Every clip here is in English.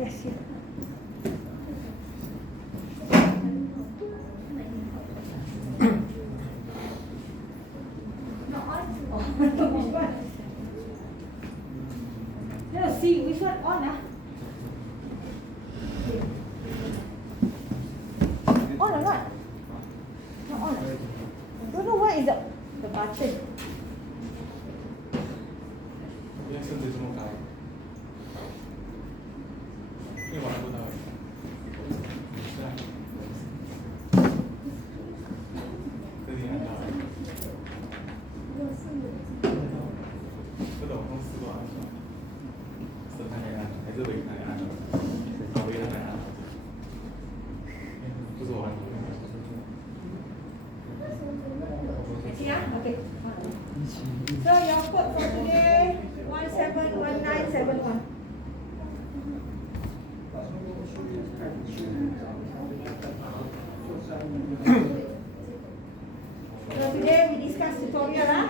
Yes, yeah. Not on? Oh, which one? No, see, which one on? On or not? Not on. Don't know what is the button. Okay. So your code for today 171971. So today we discuss tutorial.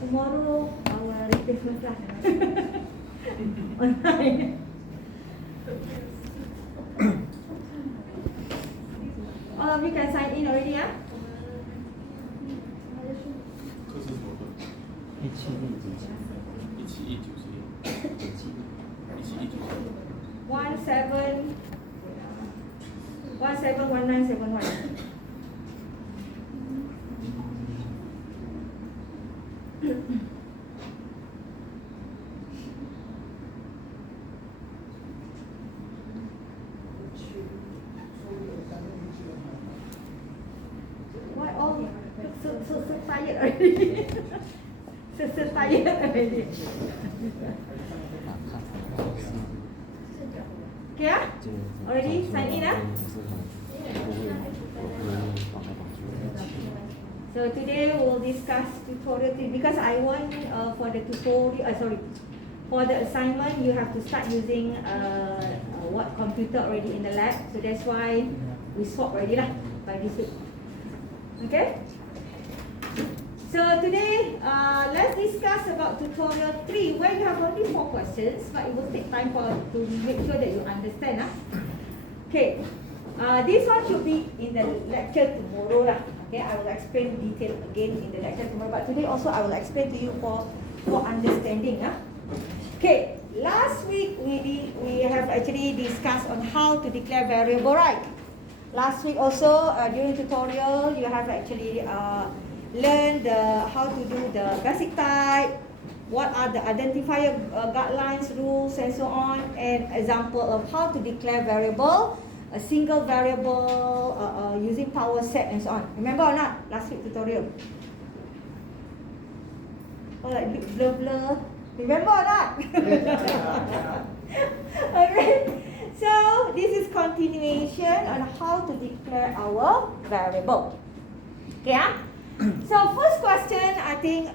Tomorrow our replacement class online. All of you can sign in already, yeah? One seven 1971. Why all so tired already? so tired already. Okay, already sign in, So today we'll discuss tutorial 3 because I want for the tutorial, for the assignment you have to start using what computer already in the lab. So that's why we swap already lah by this week. Okay. So today let's discuss about tutorial 3 where you have only 4 questions, but it will take time to make sure that you understand. Okay. This one should be in the lecture tomorrow lah. Okay, I will explain detail again in the lecture tomorrow. But today also I will explain to you for understanding. Okay, last week we have actually discussed on how to declare variable, right? Last week also during tutorial you have actually learned how to do the basic type, what are the identifier guidelines, rules, and so on, and example of how to declare variable. A single variable using power set and so on. Remember or not? Last week tutorial. Oh, like blur blur. Remember or not? Okay. So this is continuation on how to declare our variable. Okay. So first question, I think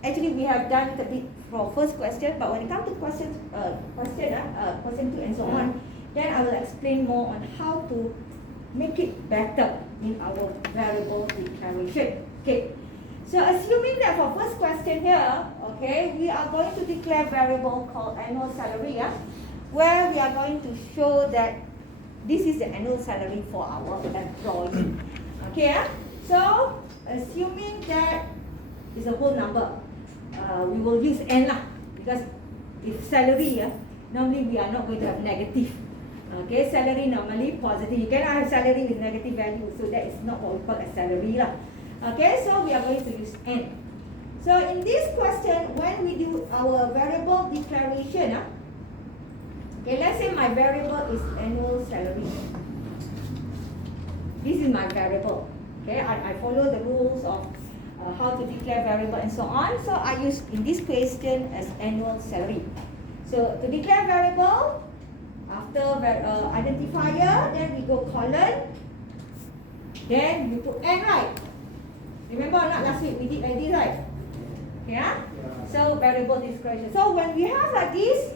actually we have done it a bit for first question, but when it comes to question 2 and so on. Then I will explain more on how to make it better in our variable declaration. Okay. So assuming that for first question here, okay, we are going to declare variable called annual salary, where we are going to show that this is the annual salary for our employee. Okay. So assuming that is a whole number, we will use n lah, because if salary, normally we are not going to have negative. Okay, salary normally positive. You cannot have salary with negative value, so that is not what we call a salary lah. Okay, so we are going to use n. So in this question, when we do our variable declaration, okay, let's say my variable is annual salary. This is my variable. Okay, I follow the rules of how to declare variable and so on. So I use in this question as annual salary. So to declare variable, after identifier, then we go colon, then you put N, right? Remember or not, last week we did like this, right? Yeah? So variable declaration. So when we have like this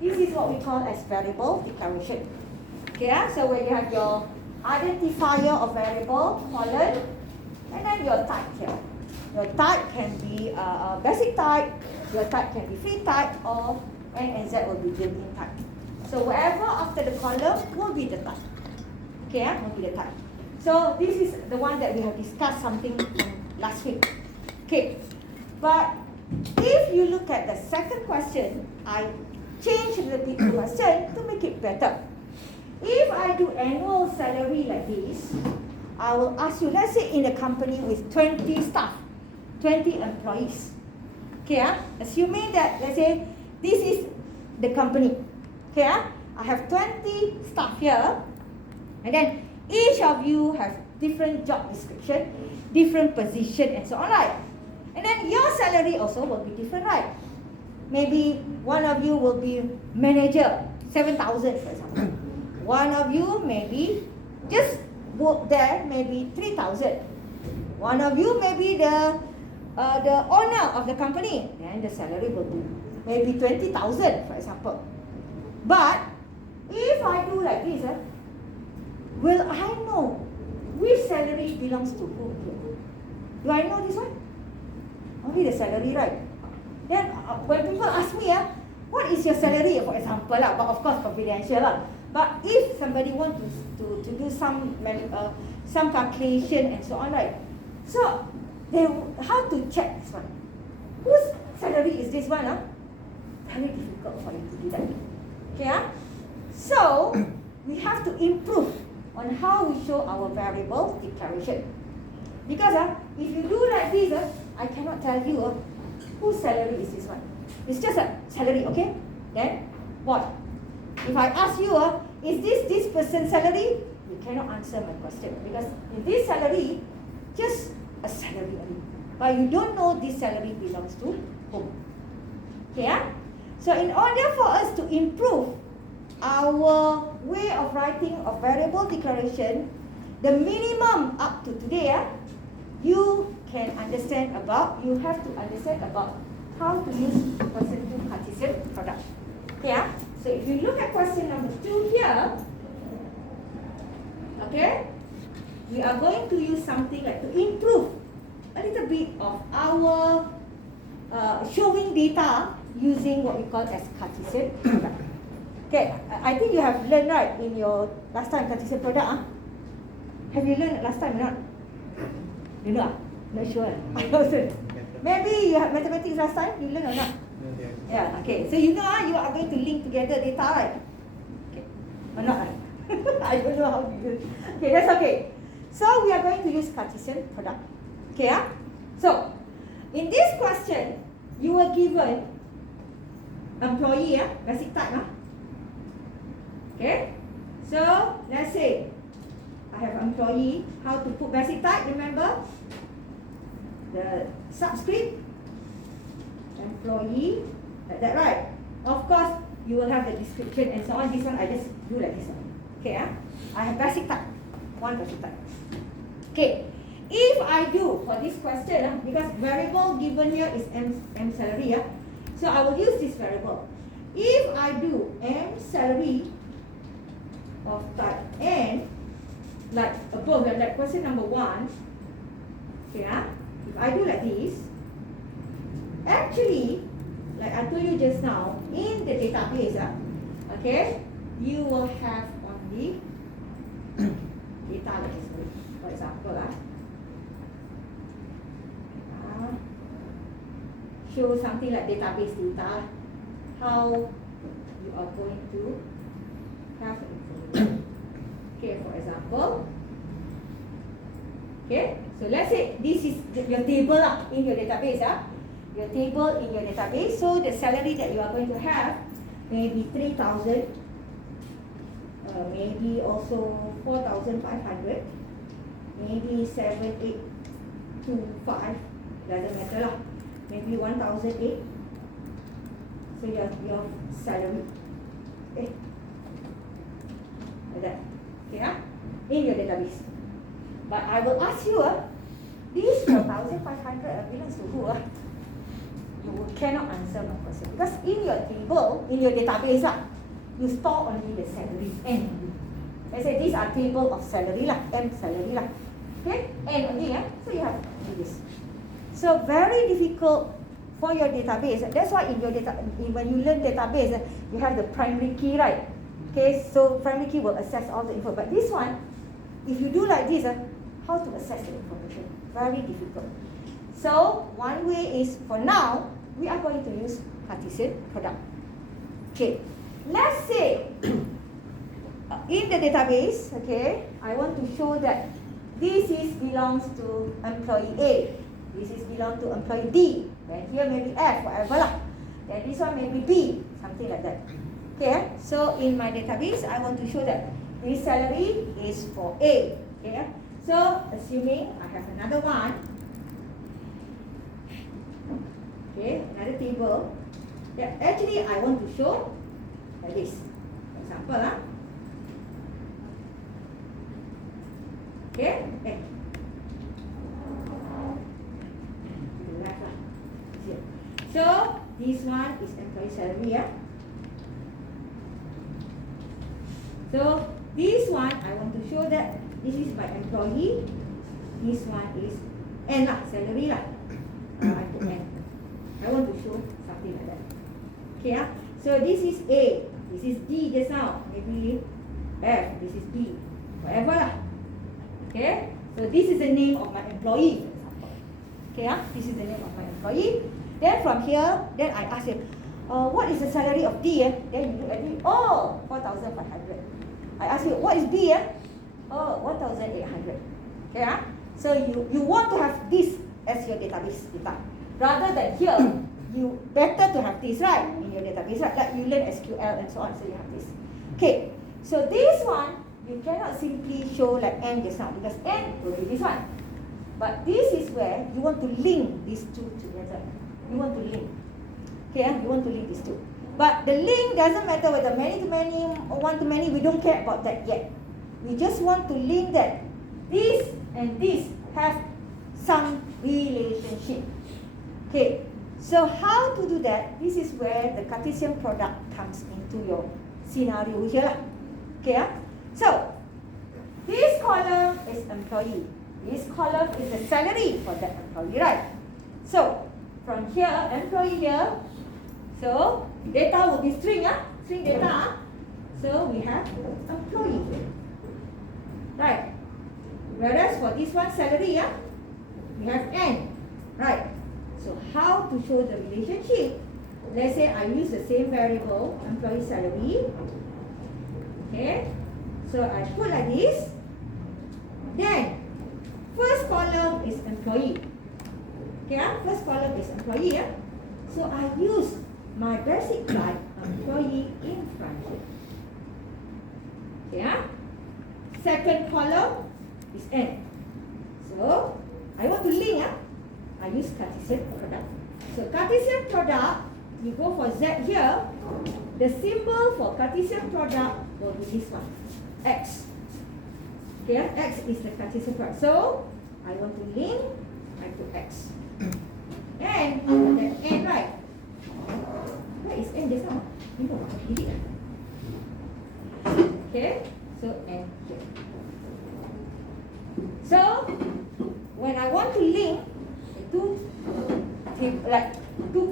is what we call as variable declaration. Okay, so when you have your identifier of variable, colon, and then your type here. Your type can be a basic type, your type can be free type, or N and Z will be built-in type. So whatever after the column will be the type. Okay, will be the type. So this is the one that we have discussed something last week. Okay, but if you look at the second question, I change the question to make it better. If I do annual salary like this, I will ask you, let's say in a company with 20 staff, 20 employees. Okay, assuming that, let's say, this is the company. Okay, I have 20 staff here, and then each of you have different job description, different position, and so on, right? And then your salary also will be different, right? Maybe one of you will be manager, 7,000 for example. One of you maybe just work there, maybe 3,000. One of you may be the owner of the company, then the salary will be maybe 20,000 for example. But if I do like this, will I know which salary belongs to whom? Do I know this one? Only the salary, right? Then when people ask me, what is your salary, for example, but of course confidential. But if somebody wants to do some calculation and so on, right? So they how to check this one? Whose salary is this one? Very difficult for you to do that. Okay, so we have to improve on how we show our variable declaration. Because if you do like this, I cannot tell you whose salary is this one. It's just a salary, okay? Then what? If I ask you, is this person's salary? You cannot answer my question because in this salary, just a salary only. But you don't know this salary belongs to whom. Okay? So in order for us to improve our way of writing of variable declaration, the minimum up to today, you have to understand about how to use person to Cartesian product. Okay? So if you look at question number 2 here, okay, we are going to use something like to improve a little bit of our showing data using what we call as Cartesian product. Okay, I think you have learned, right, in your last time Cartesian product. Have you learned last time or not? You know? Not sure. I also. Maybe you have mathematics last time. You learn or not? Yeah. Okay. So you know, you are going to link together data, right? Okay. Or not? I don't know how to do it. Okay, that's okay. So we are going to use Cartesian product. Okay. So in this question, you were given employee, basic type. Okay. So let's say I have employee. How to put basic type? Remember the subscript employee, like that, right? Of course, you will have the description and so on. This one I just do like this one. Okay, I have basic type, one basic type. Okay, if I do for this question, because variable given here is M salary, so I will use this variable. If I do M salary of type N, like above, like question number 1, okay, if I do like this, actually, like I told you just now, in the database, okay, you will have only data like this. For example, show something like database data, how you are going to have information. Okay, for example, okay, so let's say this is your table in your database. Your table in your database. So the salary that you are going to have maybe 3,000, maybe also 4,500, maybe 7,825, doesn't matter lah. Maybe 1,008. So your salary. Okay. Like that. Okay, in your database. But I will ask you, these 4,500 belongs to who? You cannot answer my question. Because in your table, in your database, you store only the salary N. I say these are table of salary lah, M salary lah. Okay, N only, so you have to do this. So very difficult for your database. That's why in your when you learn database, you have the primary key, right? Okay, so primary key will access all the info. But this one, if you do like this, how to access the information? Very difficult. So one way is, for now, we are going to use Cartesian product. Okay, let's say in the database, okay, I want to show that this is belongs to employee A, this is belong to employee D, then here maybe F, whatever lah. Then this one maybe B, something like that. Okay, so in my database, I want to show that this salary is for A. Okay, so assuming I have another one, okay, another table that actually I want to show like this. For example, okay, so this one is employee salary, So this one I want to show that this is my employee. This one is N lah, salary lah. I put N. I want to show something like that. Okay, so this is A. This is D just now. Maybe F. This is B. Whatever lah. Okay. So this is the name of my employee, for example. Okay, this is the name of my employee. Then from here, then I ask him, what is the salary of D? Then you look at me. Oh, 4,500. I ask you, what is B? Oh, 1,800. Okay, so you want to have this as your database data. Rather than here, you better to have this, right, in your database, right? Like you learn SQL and so on, so you have this. Okay, so this one, you cannot simply show like N just now, because N will be this one. But this is where you want to link these two together. You want to link. Okay, you want to link these two. But the link doesn't matter whether many to many or one to many. We don't care about that yet. We just want to link that this and this have some relationship. Okay, so how to do that? This is where the Cartesian product comes into your scenario here. Okay, so this column is employee. This column is the salary for that employee, right? So from here, employee here. So data will be string, string data. So we have employee, right? Whereas for this one salary, we have N, right? So how to show the relationship? Let's say I use the same variable, employee salary. Okay, so I put like this. Then first column is employee. Okay, first column is employee. So I use my basic type employee in front here. Okay, second column is N. So I want to link. I use Cartesian product. So Cartesian product, you go for Z here. The symbol for Cartesian product will be this one, X. Okay, X is the Cartesian product. So I want to link. I put X. And that N, right? Where is N just now? You know, delete it. Okay, so N here. So when I want to link two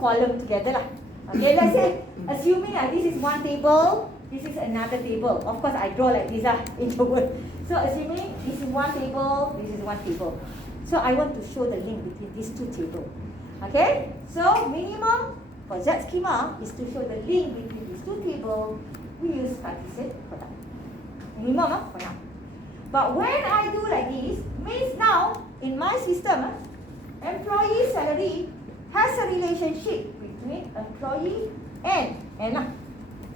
columns together lah. Okay, let's say assuming this is one table, this is another table. Of course, I draw like this in the word. So assuming this is one table, this is one table. So I want to show the link between these two tables. Okay, so minimum for Z schema is to show the link between these two tables. We use Cartesian product. Minimum for now. But when I do like this, means now in my system, employee salary has a relationship between employee and N.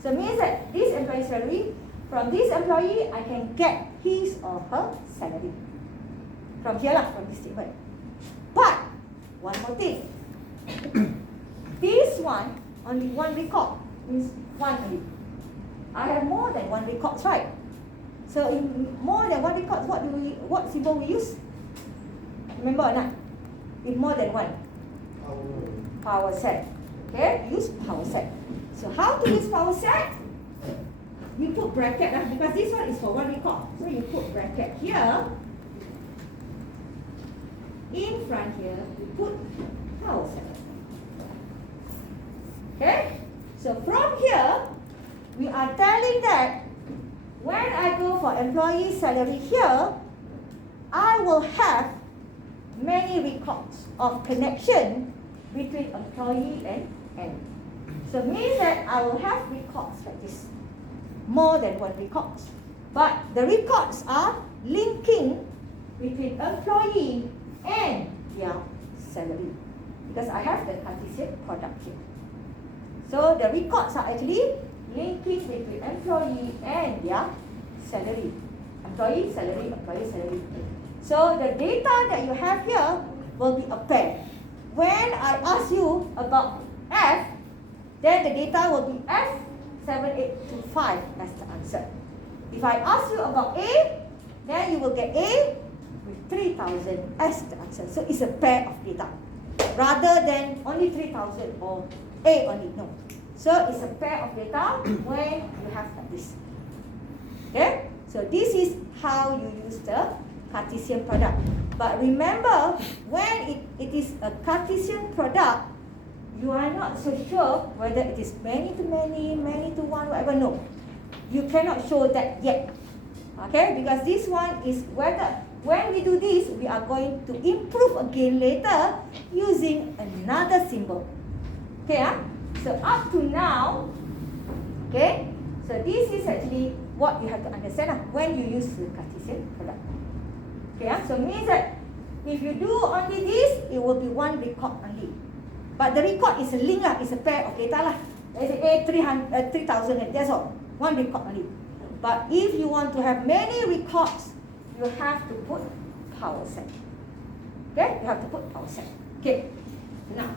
So means that this employee salary, from this employee, I can get his or her salary. From here, from this statement. But one more thing. This one, only one record, means one only. I have more than one records, right? So in more than one records, what symbol we use? Remember or not? If more than one. Power set. Okay, use power set. So how to use power set? You put bracket because this one is for one record. So you put bracket here. In front here, you put power set. Okay? So from here, we are telling that when I go for employee salary here, I will have many records of connection between employee and so means that I will have records like this, more than one records. But the records are linking between employee and their salary because I have the Cartesian product here. So the records are actually linking between employee and their salary. Employee salary, employee salary. So the data that you have here will be a pair. When I ask you about F, then the data will be F7825 as the answer. If I ask you about A, then you will get A with 3000 as the answer. So it's a pair of data rather than only 3000 or A only. No. So it's a pair of data when you have like this. Okay? So this is how you use the Cartesian product. But remember, when it is a Cartesian product, you are not so sure whether it is many to many, many to one, whatever. No. You cannot show that yet. Okay? Because this one is whether, when we do this, we are going to improve again later using another symbol. Okay? So up to now, okay? So this is actually what you have to understand when you use the Cartesian product. Okay? So means that if you do only this, it will be one record only. But the record is a link it's a pair of data Let's say A 3000, that's all. One record only. But if you want to have many records, you have to put power set. Okay? You have to put power set. Okay. Now.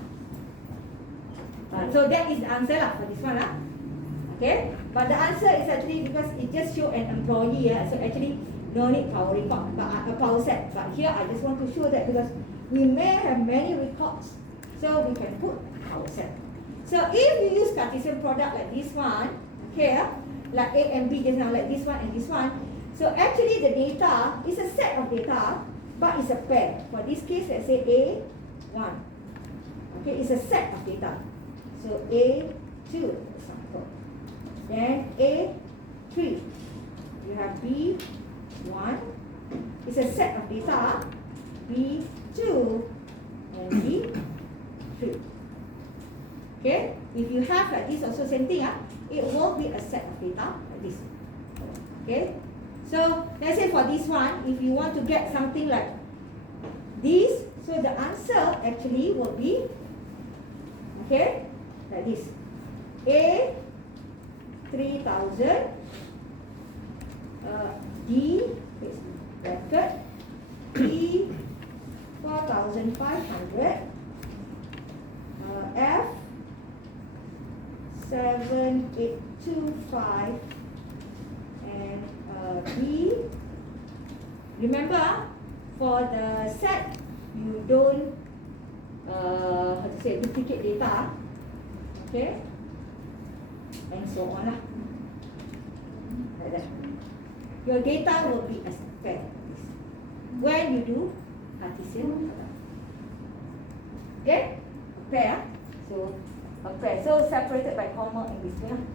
So that is the answer for this one. Okay? But the answer is actually because it just show an employee. So actually no need power record, but a power set. But here I just want to show that because we may have many records. So we can put power set. So if you use Cartesian product like this one, okay, like A and B just now, like this one and this one. So actually the data is a set of data, but it's a pair. For this case, let's say A1. Okay, it's a set of data. So A2, for example. Then A3. You have B1. It's a set of data. B2 and B3. Okay? If you have like this also same thing, it will be a set of data like this. Okay? So let's say for this one, if you want to get something like this, so the answer actually will be, okay, like this. A 3000, D is bracket, E 4500, F 7825, and B. Remember, for the set, you don't how to say, duplicate data. Okay, and so on like that. Your data will be as a pair when you do Cartesian product. Okay, a pair. So a pair. So separated by comma in between.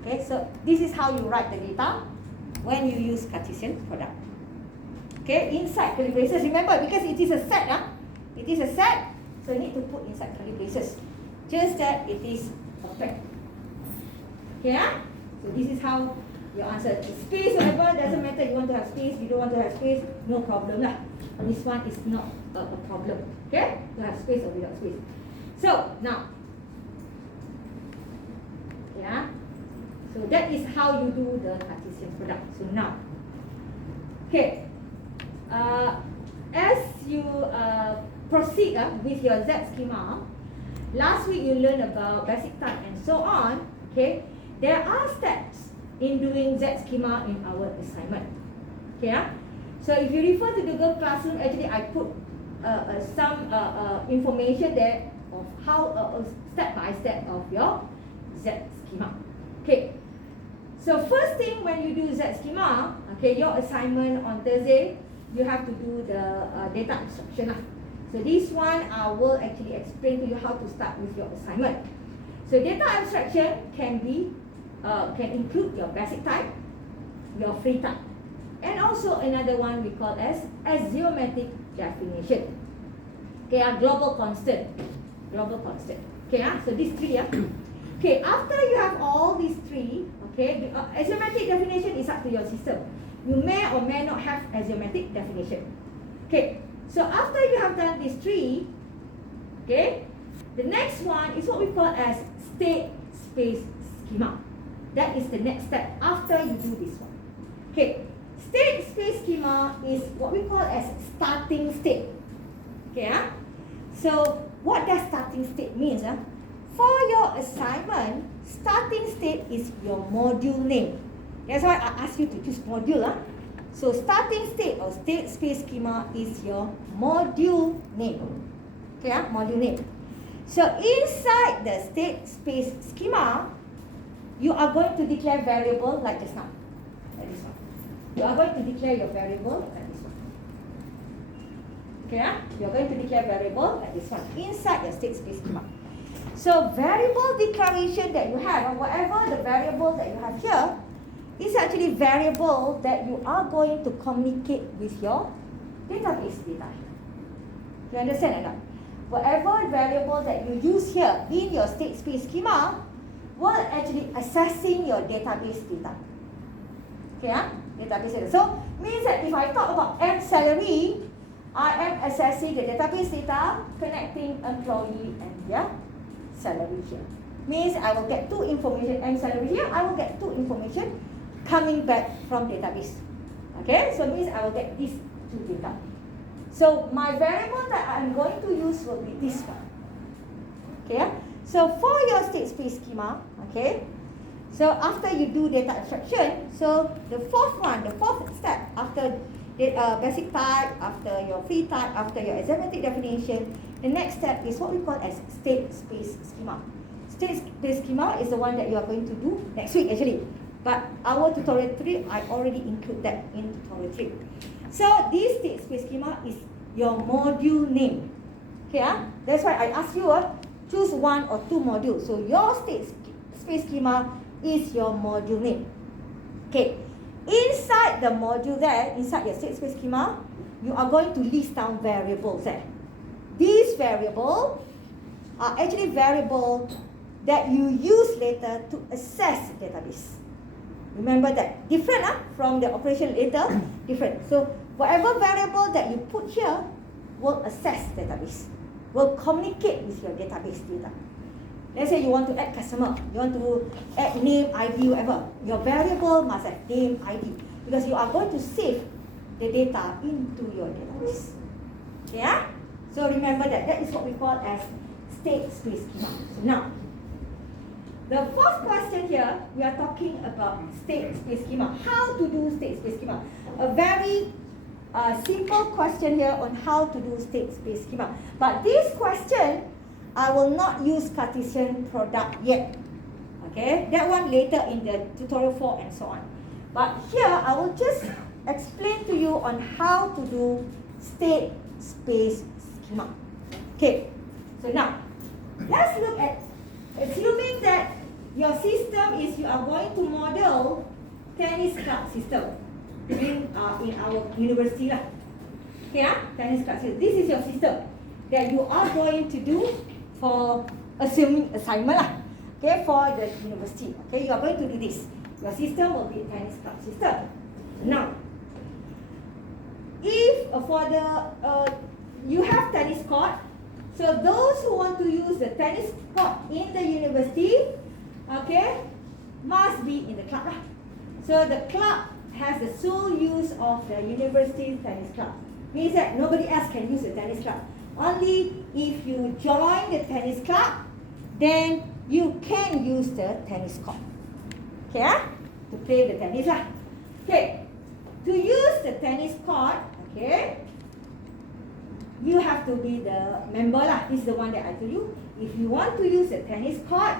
Okay, so this is how you write the data when you use Cartesian product. Okay, inside curly braces. Remember, because it is a set, it is a set, so you need to put inside curly braces. Just that it is a pair. Okay, so this is how your answer. Space, whatever, doesn't matter. You want to have space, you don't want to have space, no problem lah. This one is not a problem. Okay, to have space or without space. So now, yeah. So that is how you do the Cartesian product. So now, okay, as you proceed with your Z schema, last week you learned about basic type and so on. Okay, there are steps in doing Z schema in our assignment. Okay, so if you refer to the Google Classroom, actually I put some information there of how step by step of your Z schema. Okay, so first thing when you do Z schema, okay, your assignment on Thursday, you have to do the data abstraction. So this one I will actually explain to you how to start with your assignment. So data abstraction can include your basic type, your free type, and also another one we call as axiomatic definition. Okay, global constant. Okay, so these three. Okay, after you have all these three, okay, axiomatic definition is up to your system. You may or may not have axiomatic definition. Okay, so after you have done these three, okay, the next one is what we call as state space schema. That is the next step after you do this one. Okay, state space schema is what we call as starting state. Okay, so what does starting state means? For your assignment, starting state is your module name. That's why I ask you to choose module. So starting state or state space schema is your module name. Okay, module name. So inside the state space schema, you are going to declare variable like just now. Like this one. You are going to declare your variable like this one. Okay, you are going to declare variable like this one inside your state space schema. So variable declaration that you have, or whatever the variable that you have here, is actually variable that you are going to communicate with your database data. You understand or not? Whatever variable that you use here in your state space schema will actually accessing your database data. Okay, database data. So means that if I talk about M salary, I am accessing the database data connecting employee and their salary here. Means I will get two information, M salary here, I will get two information coming back from database. Okay, so means I will get these two data. So my variable that I'm going to use will be this one. Okay, so for your state space schema, okay, so after you do data abstraction, so the fourth step after basic type, after your free type, after your axiomatic definition, the next step is what we call as state space schema. State space schema is the one that you are going to do next week actually. But our tutorial 3, I already include that in tutorial 3. So this state space schema is your module name. Okay, that's why I ask you choose one or two modules. So your state space schema is your module name. Okay, inside the module there, inside your state space schema, you are going to list down variables there. These variables are actually variables that you use later to access database. Remember that, different from the operation later, different. So whatever variable that you put here will access database, will communicate with your database data. Let's say you want to add customer, you want to add name, ID, whatever. Your variable must have name, ID, because you are going to save the data into your database. Yeah? So remember that, that is what we call as state space schema. So now, the first question here, we are talking about state space schema. How to do state space schema? A very simple question here on how to do state space schema. But this question, I will not use Cartesian product yet. Okay, that one later in the tutorial 4 and so on. But here, I will just explain to you on how to do state space schema. Okay, so now, let's look at, assuming that your system is you are going to model tennis club system in our university lah. Okay, tennis club system. This is your system that you are going to do for assuming assignment lah. Okay, for the university. Okay, you are going to do this. Your system will be tennis club system. Now, if for the you have tennis court, so those who want to use the tennis court in the university, okay, must be in the club lah. So the club has the sole use of the university tennis club. Means that nobody else can use the tennis club. Only if you join the tennis club, then you can use the tennis court. Okay, to play the tennis lah. Okay, to use the tennis court, okay, you have to be the member lah. This is the one that I told you. If you want to use the tennis court,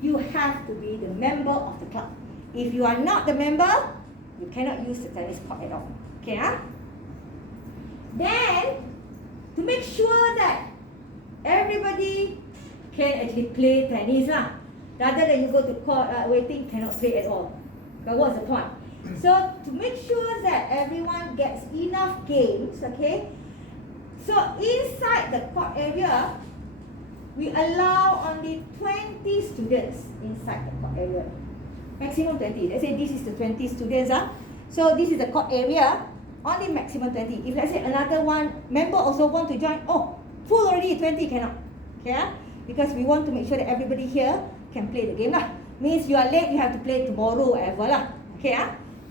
you have to be the member of the club. If you are not the member, you cannot use the tennis court at all. Okay, Then, to make sure that everybody can actually play tennis lah, rather than you go to court waiting, cannot play at all. But what's the point? So, to make sure that everyone gets enough games, okay, so inside the court area, we allow only 20 students inside the court area. Maximum 20. Let's say this is the 20 students. So this is the court area, only maximum 20. If let's say another one member also want to join, oh, full already, 20 cannot. Okay, because we want to make sure that everybody here can play the game lah. Means you are late, you have to play tomorrow, whatever lah. Okay,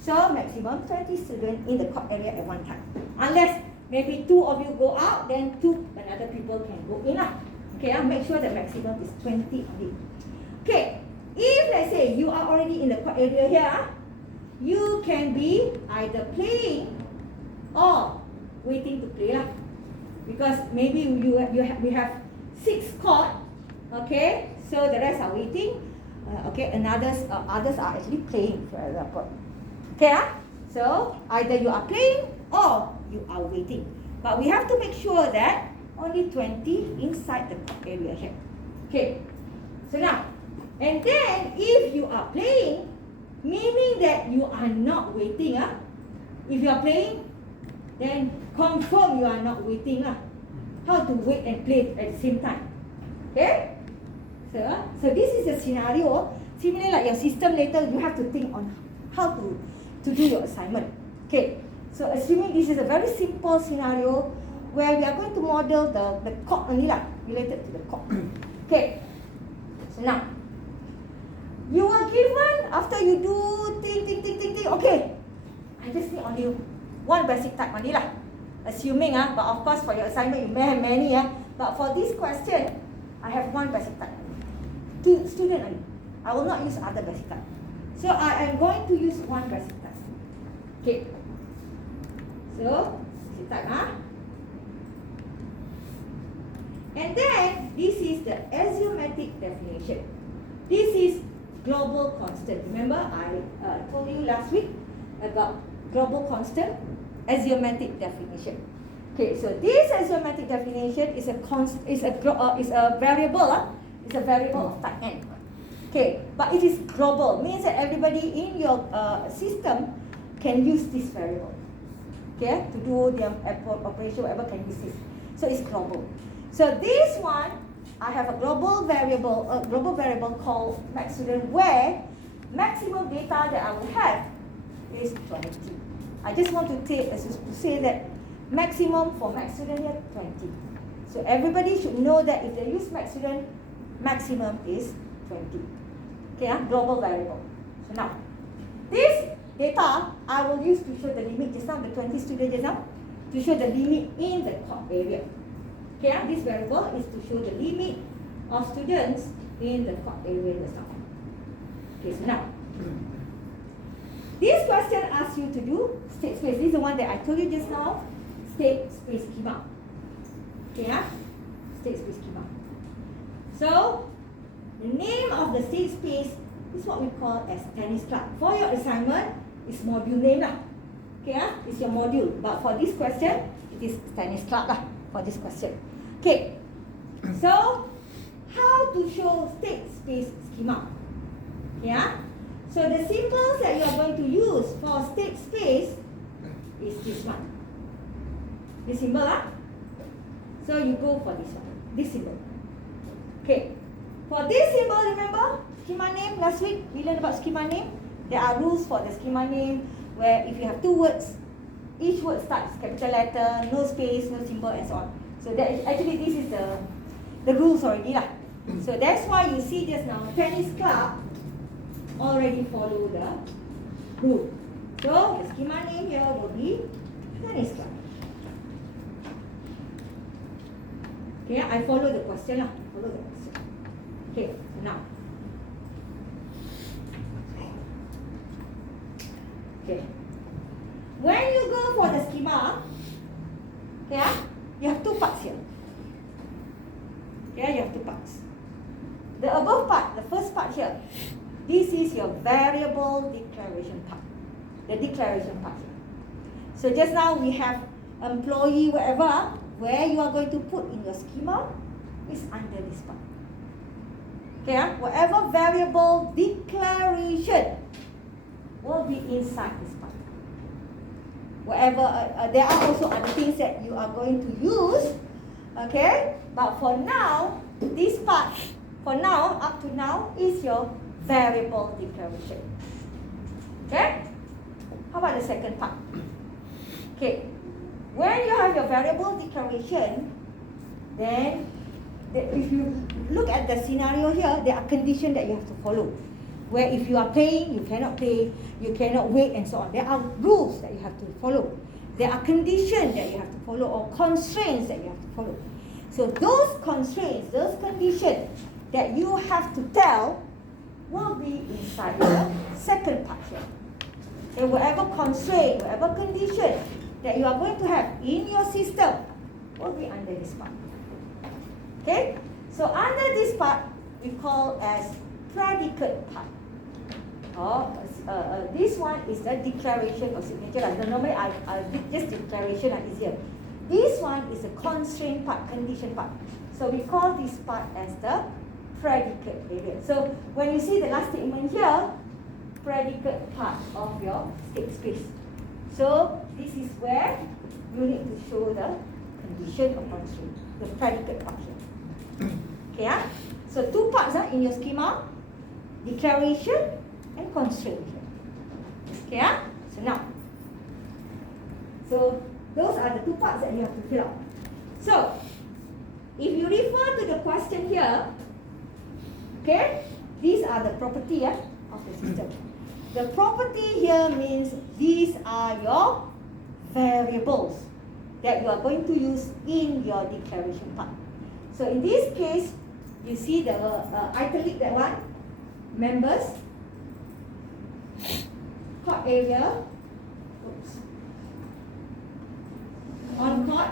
so maximum 20 students in the court area at one time. Unless maybe 2 of you go out, then 2 another people can go in lah. Okay, make sure that maximum is 20 only. Okay, if let's say you are already in the court area here, you can be either playing or waiting to play lah. Because maybe we have 6 court, okay, so the rest are waiting, okay, and others are actually playing, for example. Okay, so either you are playing or you are waiting. But we have to make sure that only 20 inside the court area here. Okay, so now, and then if you are playing, meaning that you are not waiting. If you are playing, then confirm you are not waiting. How to wait and play at the same time. Okay, so this is a scenario. Similarly, like your system later, you have to think on how to do your assignment. Okay, so assuming this is a very simple scenario where we are going to model the court only lah, related to the court. Okay, so now you are given, after you do think, okay, I just need only one basic type only lah, assuming but of course for your assignment you may have many but for this question I have one basic type, 2 student only. I will not use other basic type, so I am going to use one basic type. Okay, so basic type and then this is the axiomatic definition. This is global constant. Remember I told you last week about global constant, axiomatic definition. Okay, so this axiomatic definition is a variable. It's a variable of type n. Okay, but it is global, means that everybody in your system can use this variable. Okay, to do their operation, whatever, can use this. So it's global. So this one, I have a global variable called max student, where maximum data that I will have is 20. I just want to say that maximum for max student here 20. So everybody should know that if they use max student, maximum is 20. Okay, global variable. So now, this data I will use to show the limit just now, the 20 students just now, to show the limit in the court area. Okay, this variable is to show the limit of students in the court area just now. Okay, so now, this question asks you to do state space. This is the one that I told you just now, state space schema. Okay, state space schema. So, the name of the state space is what we call as tennis club. For your assignment, it's module name lah. Okay, it's your module. But for this question, it is tennis club lah. For this question. Okay, so how to show state space schema? Yeah, so the symbols that you are going to use for state space is this one. This symbol So you go for this one, this symbol. Okay, for this symbol, remember schema name last week we learned about schema name. There are rules for the schema name where if you have 2 words, each word starts capital letter, no space, no symbol, and so on. So that is, actually this is the rules already lah. So that's why you see just now tennis club already follow the rule. So the schema name here will be tennis club. Okay, I follow the question lah. Follow the question. Okay, so now. Okay. When you go for the schema, okay, you have two parts here. Okay, you have two parts. The above part, the first part here, this is your variable declaration part. The declaration part here. So just now we have employee, whatever, where you are going to put in your schema is under this part. Okay, whatever variable declaration will be inside this part. Whatever, there are also other things that you are going to use, okay? But for now, this part, for now, up to now, is your variable declaration. Okay? How about the second part? Okay. When you have your variable declaration, then if you look at the scenario here, there are conditions that you have to follow. Where if you are paying, you cannot pay, you cannot wait, and so on. There are rules that you have to follow. There are conditions that you have to follow, or constraints that you have to follow. So those constraints, those conditions that you have to tell will be inside the second part here. And whatever constraint, whatever condition that you are going to have in your system will be under this part. Okay? So under this part, we call as predicate part. This one is the declaration of signature. Normally, I did just declaration are easier. This one is the constraint part, condition part. So we call this part as the predicate area. So when you see the last statement here, predicate part of your state space. So this is where you need to show the condition or constraint, the predicate part here. Okay, so two parts in your schema, declaration and constraint. Okay, so now, so those are the two parts that you have to fill out. So if you refer to the question here, okay, these are the property of the system. The property here means these are your variables that you are going to use in your declaration part. So in this case, you see the italic, that one, members, court area, on court,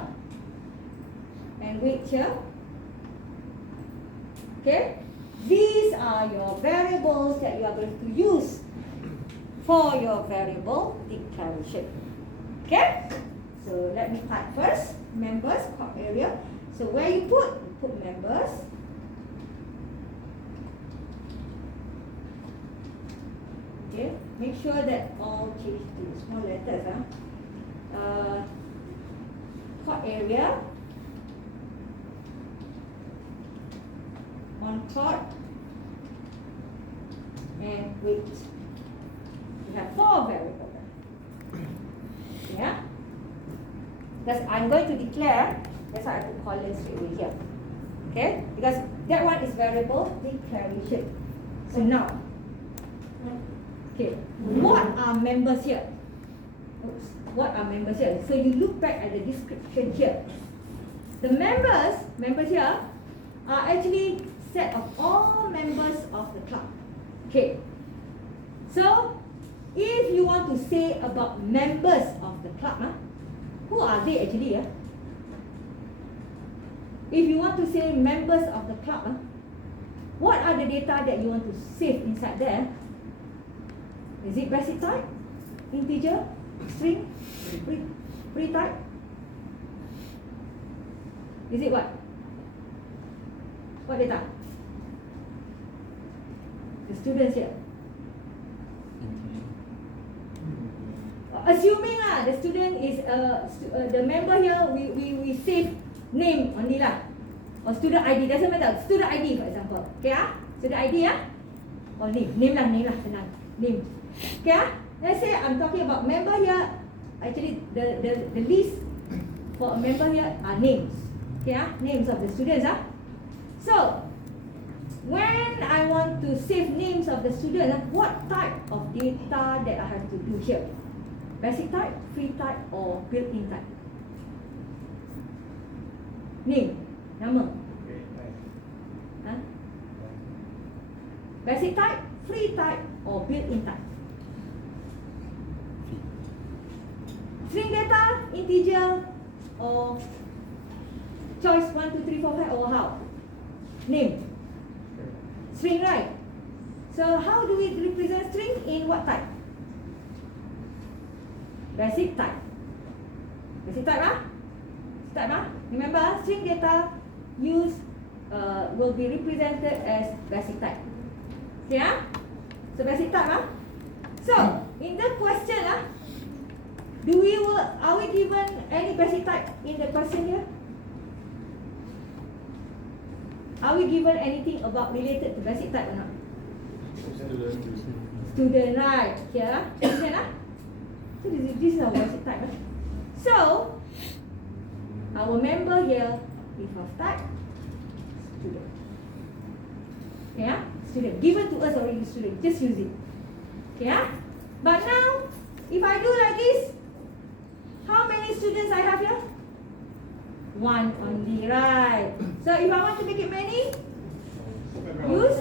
and wait here. Okay, these are your variables that you are going to use for your variable declaration. Okay, so let me type first, members, court area. So where you put members. Okay, make sure that all change to small letters. Court area, on court, and wait. We have four variables. Yeah? Because I'm going to declare, that's why I put colon straight away here. Okay? Because that one is variable declaration. So now, okay, what are members here? Oops, what are members here? So you look back at the description here. The members here are actually set of all members of the club. Okay. So if you want to say about members of the club, who are they actually? If you want to say members of the club, what are the data that you want to save inside there? Is it basic type, integer, string, free type? Is it what? What data? The students here. Assuming the student is the member here, we save name only lah, or student ID, doesn't matter. Student ID for example. Okay student ID or name lah, senang, name. Okay let's say I'm talking about member here. Actually the list for a member here are names. Okay names of the students. So when I want to save names of the students, what type of data that I have to do here? Basic type, free type, or built-in type? Name. Nama. Huh? Basic type, free type, or built-in type. String data, integer, or choice 1, 2, 3, 4, 5, or how? Name. String, right? So how do we represent string in what type? Basic type. Basic type, huh? Type, huh? Remember, string data will be represented as basic type. Okay, huh? So basic type, huh? So in the question, huh? Are we given any basic type in the question here? Are we given anything about related to basic type or not? Student, right? Here, student, huh? So this is our basic type, huh? So our member here is of type student. Yeah, student. Given to us already student. Just use it. Yeah. But now, if I do like this, how many students I have here? One only, right? So if I want to make it many, use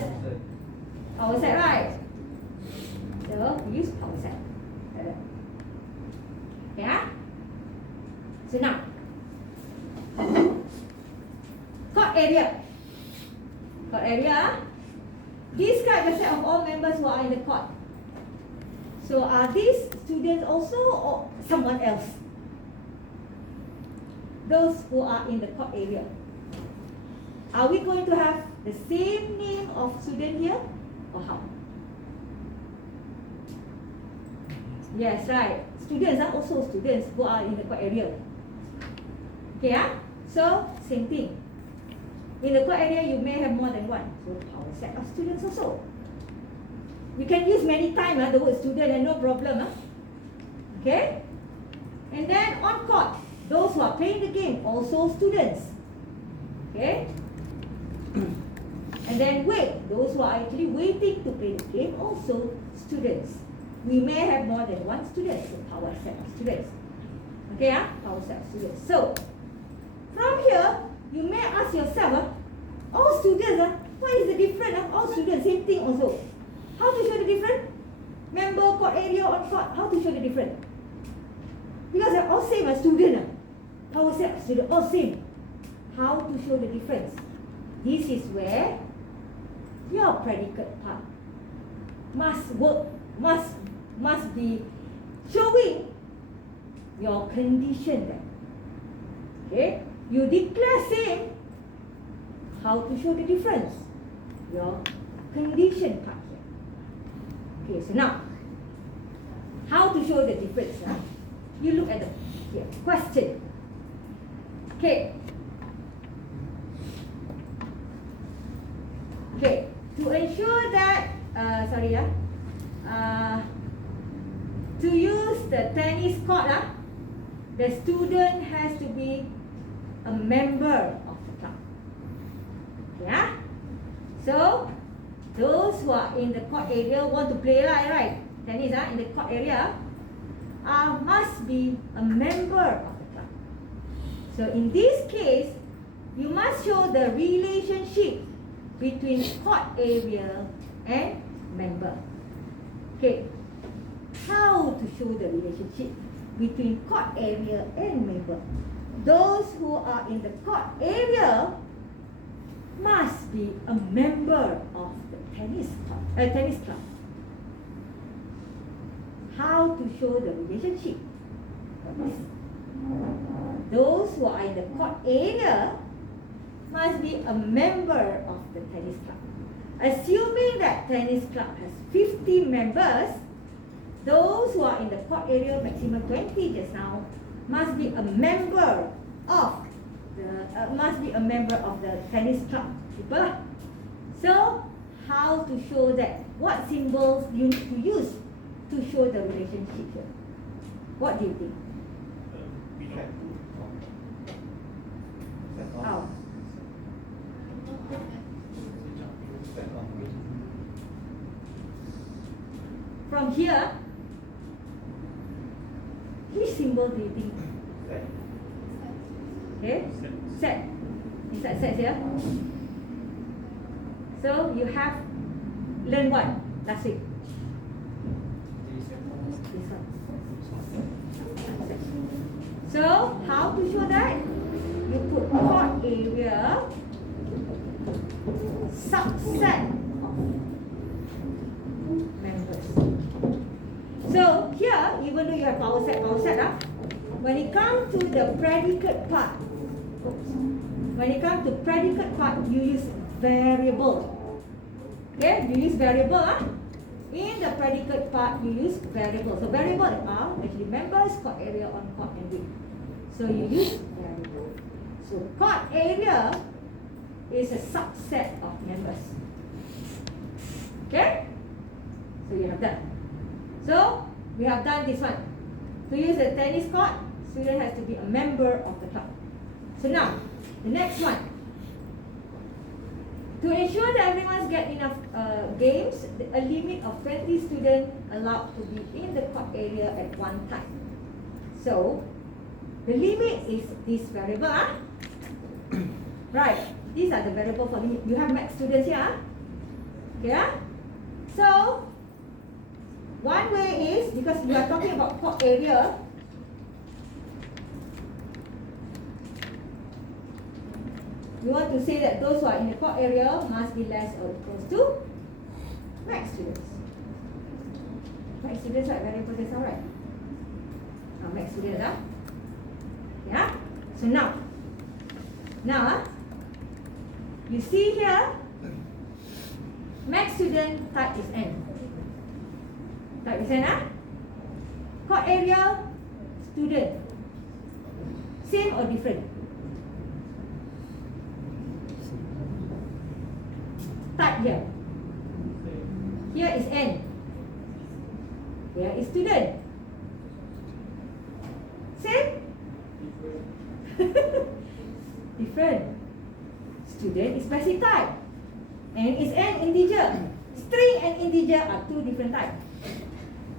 power set, right? So use power set. Yeah. So now, court area. Court area. Describe the set of all members who are in the court. So are these students also or someone else? Those who are in the court area. Are we going to have the same name of student here or how? Yes, right. Students are also students who are in the court area. Okay, so same thing. In the court area, you may have more than one. So power set of students also. You can use many times the word student and no problem. Okay? And then on court, those who are playing the game, also students. Okay? And then wait, those who are actually waiting to play the game, also students. We may have more than one student, so power set of students. Okay, power set of students. So, from here, you may ask yourself, all students, what is the difference? All students, same thing also. How to show the difference? Member, court area, on court, how to show the difference? Because they're all same as student. Power set of student, all same. How to show the difference? This is where your predicate part must work, must be showing your condition there. Okay? You declare same. How to show the difference? Your condition part here. Okay, so now, how to show the difference? You look at the here, question. Okay. Okay, to ensure that, to use the tennis court, the student has to be a member of the club. Yeah? So, those who are in the court area want to play, right? Tennis, in the court area, must be a member of the club. So, in this case, you must show the relationship between court area and member. Okay, how to show the relationship between court area and member? Those who are in the court area must be a member of the tennis club. How to show the relationship? Those who are in the court area must be a member of the tennis club. Assuming that tennis club has 50 members, those who are in the court area, maximum 20 just now, must be a member of the tennis club people. So, how to show that? What symbols you need to use to show the relationship here? What do you think? How? From here, which symbol do you think? Okay, set. inside sets here. So you have learned what last week? This one. So how to show that? You put chord area subset of members. So here, even though you have power set, when it comes to the predicate part, you use variable. Okay, you use variable. In the predicate part, you use variable. So variable are actually members, chord area on chord and width. So you use variable. So chord area is a subset of members. Okay? So you have done. So we have done this one. To use a tennis court, student has to be a member of the club. So now, the next one. To ensure that everyone gets enough games, a limit of 20 students allowed to be in the court area at one time. So, the limit is this variable. Right, these are the variable for limit. You have max students here. Okay. So, one way is, because we are talking about court area, we want to say that those who are in the court area must be less or equals to max students. Max students are very important, alright? Max students, yeah? So now, you see here, max student type is N. Type is N, court area, student. Same or different? Type here. Here is N. Here is student. Same? Different. Student is basic type. N is N integer. String and integer are two different types.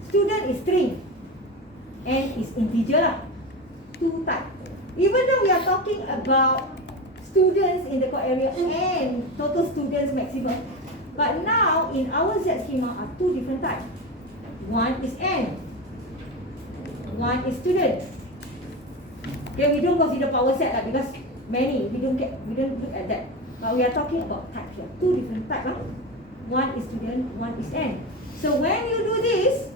Student is string. N is integer. Two types. Even though we are talking about students in the court area and total students maximum, but now in our Z schema are two different types. One is N, one is student. Okay, we don't consider power set because many we don't look at that. But we are talking about types here. Two different types. One is student, one is N. So when you do this,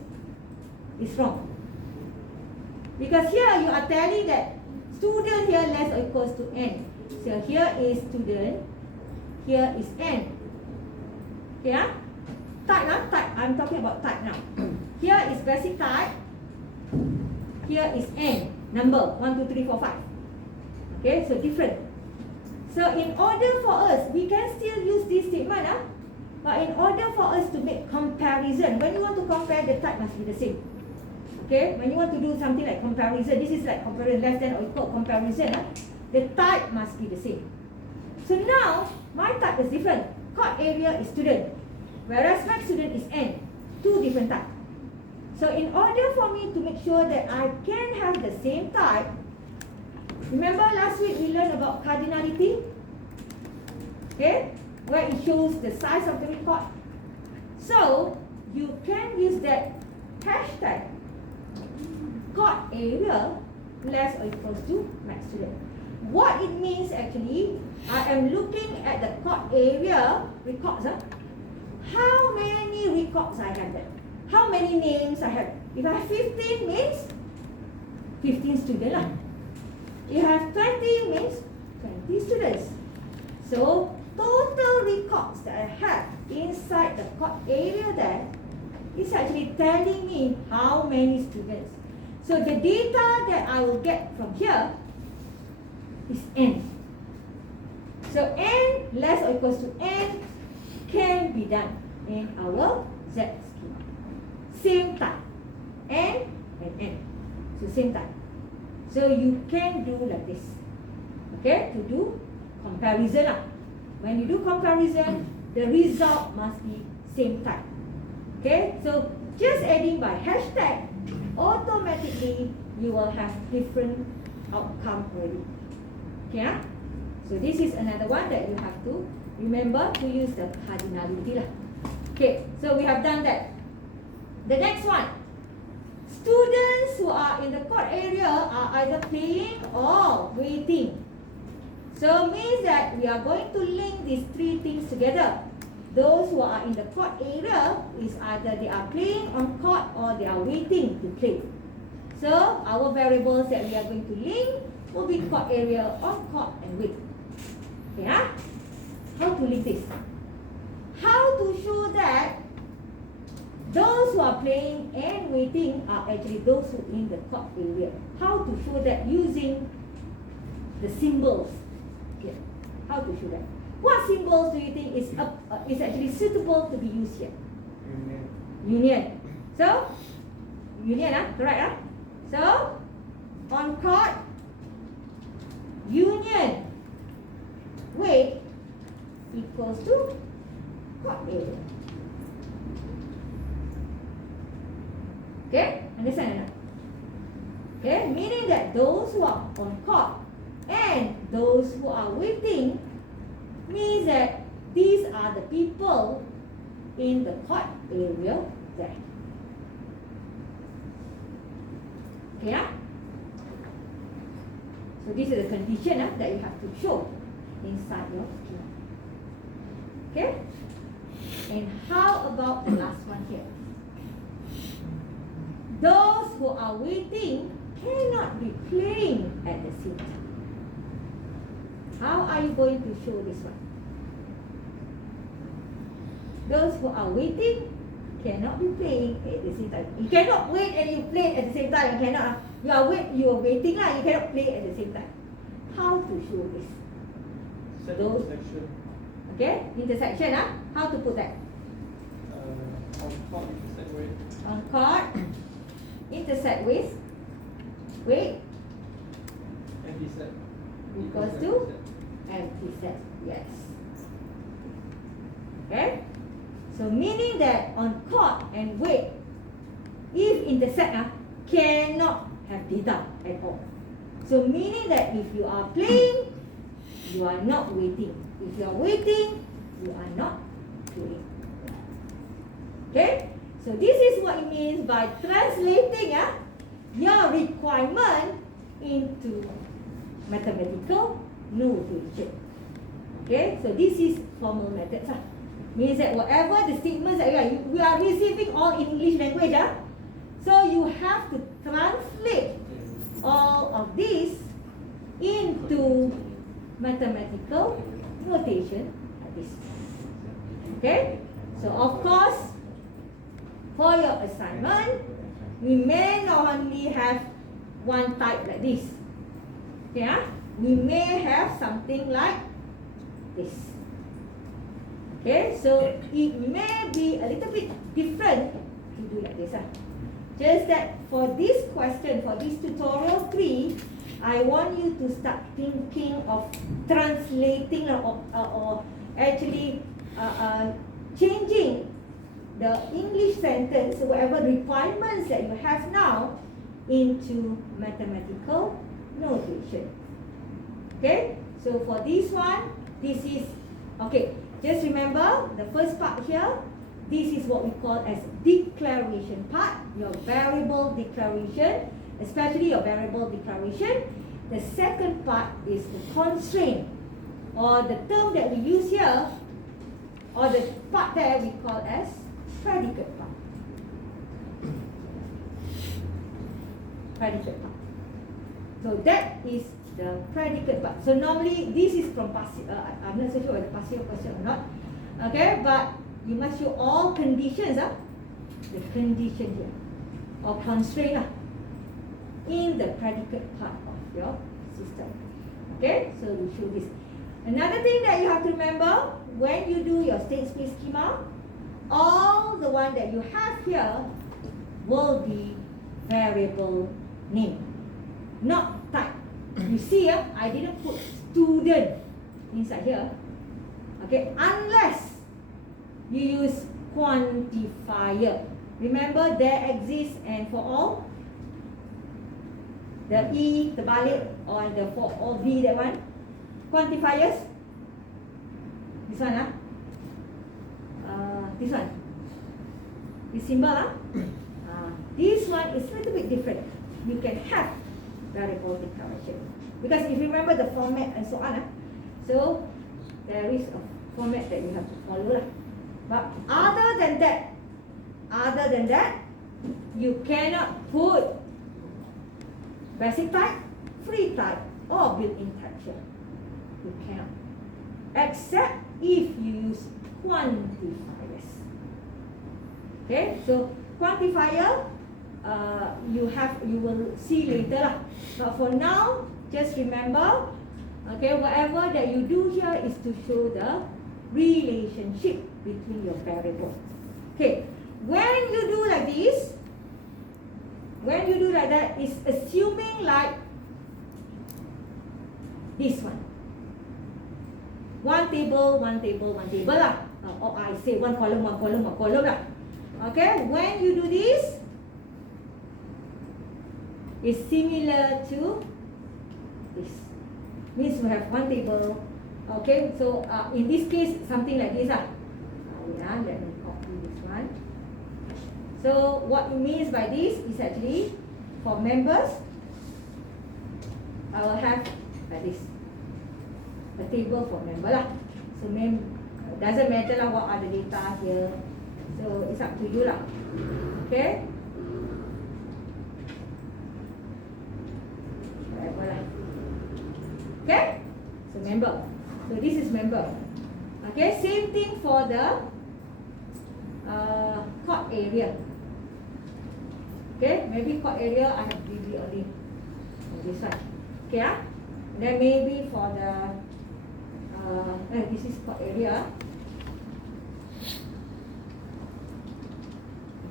it's wrong. Because here you are telling that student here less or equals to N. So here is student, here is N. Okay, type, type. I'm talking about type now. Here is basic type. Here is N, number 1, 2, 3, 4, 5. Okay, so different. So in order for us, we can still use this statement, but in order for us to make comparison, when you want to compare, the type must be the same. Okay, when you want to do something like comparison, this is like comparison less than or equal comparison. The type must be the same. So now, my type is different. Court area is student, whereas max student is N. Two different types. So in order for me to make sure that I can have the same type, remember last week we learned about cardinality? Okay, where it shows the size of the record. So, you can use that hashtag court area less or equals to max student. What it means actually, I am looking at the court area records. How many records I have there? How many names I have? If I have 15 means 15 students lah. If I have 20 means 20 students. So total records that I have inside the court area there is actually telling me how many students. So the data that I will get from here is N. So N less or equals to N can be done in our Z schema. Same type. N and N. So same type. So you can do like this. Okay, to do comparison. When you do comparison, the result must be same type. Okay, so just adding by hashtag, automatically you will have different outcome already. Okay, So this is another one that you have to remember to use the cardinality lah. Okay, so we have done that. The next one, students who are in the court area are either playing or waiting. So means that we are going to link these three things together. Those who are in the court area is either they are playing on court or they are waiting to play. So our variables that we are going to link will be court area, on court and wait. Okay, huh? How to link this? How to show that those who are playing and waiting are actually those who are in the court area. How to show that using the symbols. Okay. How to show that? What symbols do you think is actually suitable to be used here? Union. Union. So, union, correct? So, on court, union, wait, equals to court area. Okay, understand or not? Okay, meaning that those who are on court and those who are waiting means that these are the people in the court area there. Okay, so this is the condition that you have to show inside your schema. Okay, and how about the last one here? Those who are waiting cannot be playing at the same time. How are you going to show this one? Those who are waiting cannot be playing at the same time. You cannot wait and you play at the same time. You cannot. You are waiting lah. You cannot play at the same time. How to show this? Those Intersection. okay, intersection. How to put that? On court intersect with. On court, intersect with. Wait. Empty set. Equals to empty set. Yes. Okay. So meaning that on court and wait, if intersect cannot have data at all. So meaning that if you are playing, you are not waiting. If you are waiting, you are not playing. Okay. So this is what it means by translating your requirement into mathematical notation. Okay, so this is formal methods. Means that whatever the statements that we are receiving all in English language. So you have to translate all of this into mathematical notation like this. Okay, so of course, for your assignment, we may not only have one type like this. Okay, we may have something like this. Okay, so it may be a little bit different to do like this. Just that for this question, for this tutorial 3, I want you to start thinking of translating or actually changing the English sentence, whatever requirements that you have now, into mathematical notation. Okay, so for this one, this is, okay, just remember the first part here, this is what we call as declaration part, your variable declaration, especially your variable declaration. The second part is the constraint, or the term that we use here, or the part there we call as predicate part. Predicate part. So that is the predicate part. So normally this is from passive. I'm not so sure whether passive question or not. Okay, but you must show all conditions. The condition here, or constraint in the predicate part of your system. Okay, so you show this. Another thing that you have to remember when you do your state space schema, all the one that you have here will be variable name, not type. You see, I didn't put student inside here. Okay, unless you use quantifier. Remember, there exists, and for all, the E, the balik, or the for all V, that one, Quantifiers. This one, this one. This symbol, this one is a little bit different. You can have variable declaration. Because if you remember the format and so on, so there is a format that you have to follow. But other than that, you cannot put basic type, free type, or built-in type here. You cannot. Except if you use quantifiers. Okay, so quantifier, you will see later. But for now, just remember, okay, whatever that you do here is to show the relationship between your variable. Okay, when you do like this, when you do like that, it's assuming like this one. One table lah. Or I say one column lah. Okay, when you do this, it's similar to this. Means we have one table. Okay, so in this case, something like this lah. Let me copy this one. So what it means by this is actually for members, I will have like this, a table for member lah. So doesn't matter lah what are the data here. So it's up to you lah. Okay. Okay. So member. So this is member. Okay. Same thing for the court area. Okay. Maybe court area I have BB only. This one. Okay. Then maybe for the this is court area.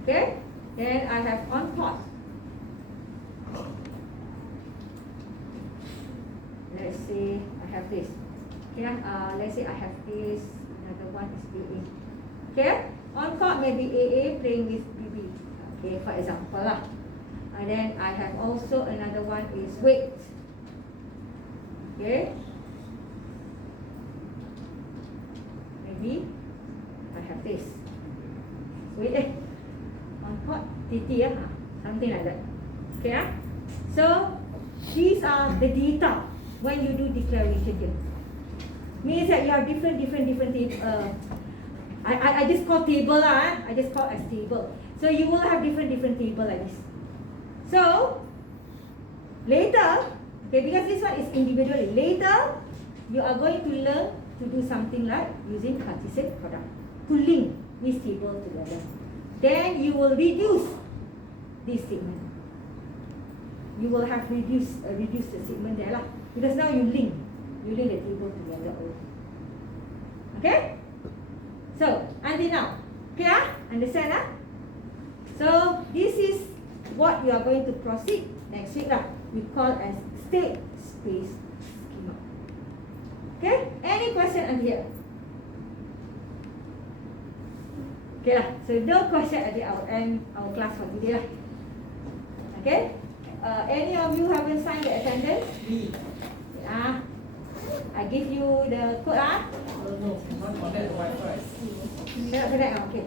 Okay. Then I have on court. Let's say I have this. Okay. Let's say I have this. Another one is AA. Okay. On court maybe AA playing with BB. Okay. For example lah. And then I have also another one is weight. Okay. Maybe I have this. Wait, on court TT something like that. Okay. So these are the data when you do declaration here. Means that you have different I just call table lah. I just call as table. So you will have different table like this. So later, okay, because this one is individually. Later, you are going to learn to do something like using Cartesian product to link this table together. Then you will reduce this statement. You will have reduce the statement there lah. Because now you link the table together. Okay? So until now, okay? Understand? So this is what you are going to proceed next week lah. We call as state space schema. Okay? Any question on here? Okay lah. So no question at the end our class for today lah. Okay? Any of you haven't signed the attendance? I give you the code No, not connect Wi-Fi. Connect, okay.